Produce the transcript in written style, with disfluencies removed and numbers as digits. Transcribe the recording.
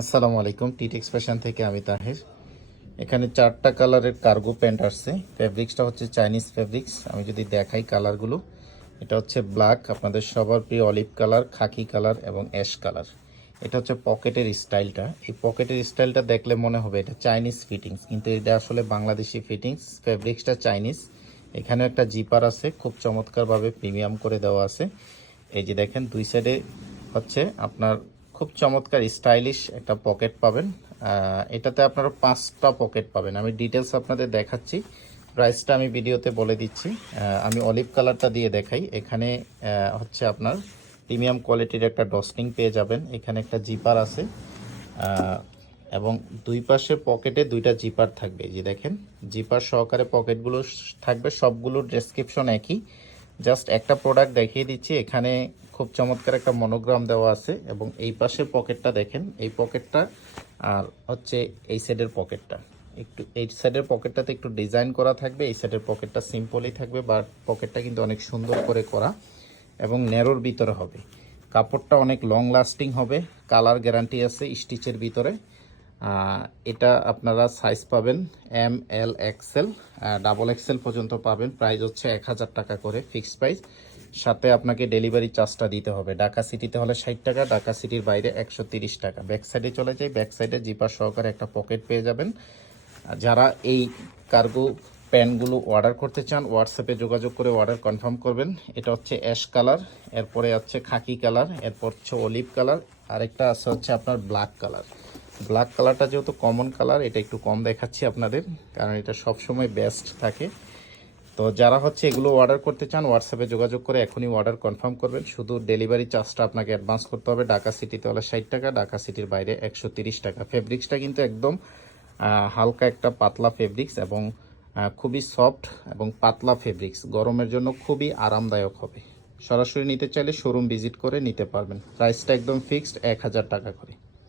আসসালামু আলাইকুম। টিটেক্স ফ্যাশন থেকে আমি তাহের। এখানে 4টা কালারের কার্গো প্যান্ট আসছে। ফেব্রিক্সটা হচ্ছে চাইনিজ ফেব্রিক্স। আমি যদি দেখাই কালারগুলো, এটা হচ্ছে ব্ল্যাক, আপনাদের সবার প্রিয় অলিভ কালার, খাকি কালার এবং অ্যাশ কালার। এটা হচ্ছে পকেটের স্টাইলটা। এই পকেটের স্টাইলটা দেখলে মনে হবে এটা চাইনিজ ফিটিংস, কিন্তু এটা আসলে বাংলাদেশি ফিটিংস। ফেব্রিক্সটা চাইনিজ। এখানে একটা জিপার আছে, খুব চমৎকারভাবে প্রিমিয়াম করে দেওয়া আছে। এই যে দেখেন, দুই সাইডে হচ্ছে আপনার খুব চমৎকার স্টাইলিশ একটা পকেট পাবেন। এটাতে আপনারা 5টা পকেট পাবেন। আমি ডিটেলস আপনাদের দেখাচ্ছি, প্রাইসটা আমি ভিডিওতে বলে দিচ্ছি। আমি অলিভ কালারটা দিয়ে দেখাই। এখানে হচ্ছে আপনার প্রিমিয়াম কোয়ালিটির একটা ডস্টিং পেয়ে যাবেন। এখানে একটা জিপার আছে এবং দুই পাশে পকেটে 2টা জিপার থাকবে। যে দেখেন, জিপার সহকারে পকেটগুলো থাকবে। সবগুলোর ডেসক্রিপশন একই, জাস্ট একটা প্রোডাক্ট দেখিয়ে দিচ্ছি। এখানে খুব চমৎকার একটা মনোগ্রাম দেওয়া আছে এবং এই পাশের পকেটটা দেখেন, এই পকেটটা আর হচ্ছে এই সাইডের পকেটটা, একটু এই সাইডের পকেটটাতে একটু ডিজাইন করা থাকবে, এই সাইডের পকেটটা সিম্পলই থাকবে, বাট পকেটটা কিন্তু অনেক সুন্দর করে করা এবং ন্যারোর ভিতরে হবে। কাপড়টা অনেক লং লাস্টিং হবে, কালার গ্যারান্টি আছে স্টিচের ভিতরে। এটা আপনারা সাইজ পাবেন এম, এল, এক্সেল, ডাবল এক্সেল পর্যন্ত পাবেন। প্রাইস হচ্ছে 1000 টাকা করে ফিক্সড প্রাইস। সাথে আপনাকে ডেলিভারি চার্জটা দিতে হবে। ঢাকা সিটিতে হলে 60 টাকা, ঢাকা সিটির বাইরে 130 টাকা। ব্যাক সাইডে চলে যাই, ব্যাক সাইডে জিপার সহকারে একটা পকেট পেয়ে যাবেন। যারা এই কার্গো প্যান্টগুলো অর্ডার করতে চান, হোয়াটসঅ্যাপে যোগাযোগ করে অর্ডার কনফার্ম করবেন। এটা হচ্ছে অ্যাশ কালার, এরপরে হচ্ছে খাকি কালার, এরপর হচ্ছে অলিভ কালার, আরেকটা আছে হচ্ছে আপনার ব্ল্যাক কালার। ব্ল্যাক কালারটা যেহেতু কমন কালার, এটা একটু কম দেখাচ্ছি আপনাদের, কারণ এটা সবসময় বেস্ট থাকে। তো যারা হচ্ছে এগুলো অর্ডার করতে চান, হোয়াটসঅ্যাপে যোগাযোগ করে এখনই অর্ডার কনফার্ম করবেন। শুধু ডেলিভারি চার্জটা আপনাকে অ্যাডভান্স করতে হবে। ঢাকা সিটিতে হলে 60 টাকা, ঢাকা সিটির বাইরে 130 টাকা। ফেব্রিক্সটা কিন্তু একদম হালকা একটা পাতলা ফেব্রিক্স এবং খুবই সফট এবং পাতলা ফেব্রিক্স, গরমের জন্য খুবই আরামদায়ক হবে। সরাসরি নিতে চাইলে শোরুম ভিজিট করে নিতে পারবেন। প্রাইসটা একদম ফিক্সড 1000 টাকা করে।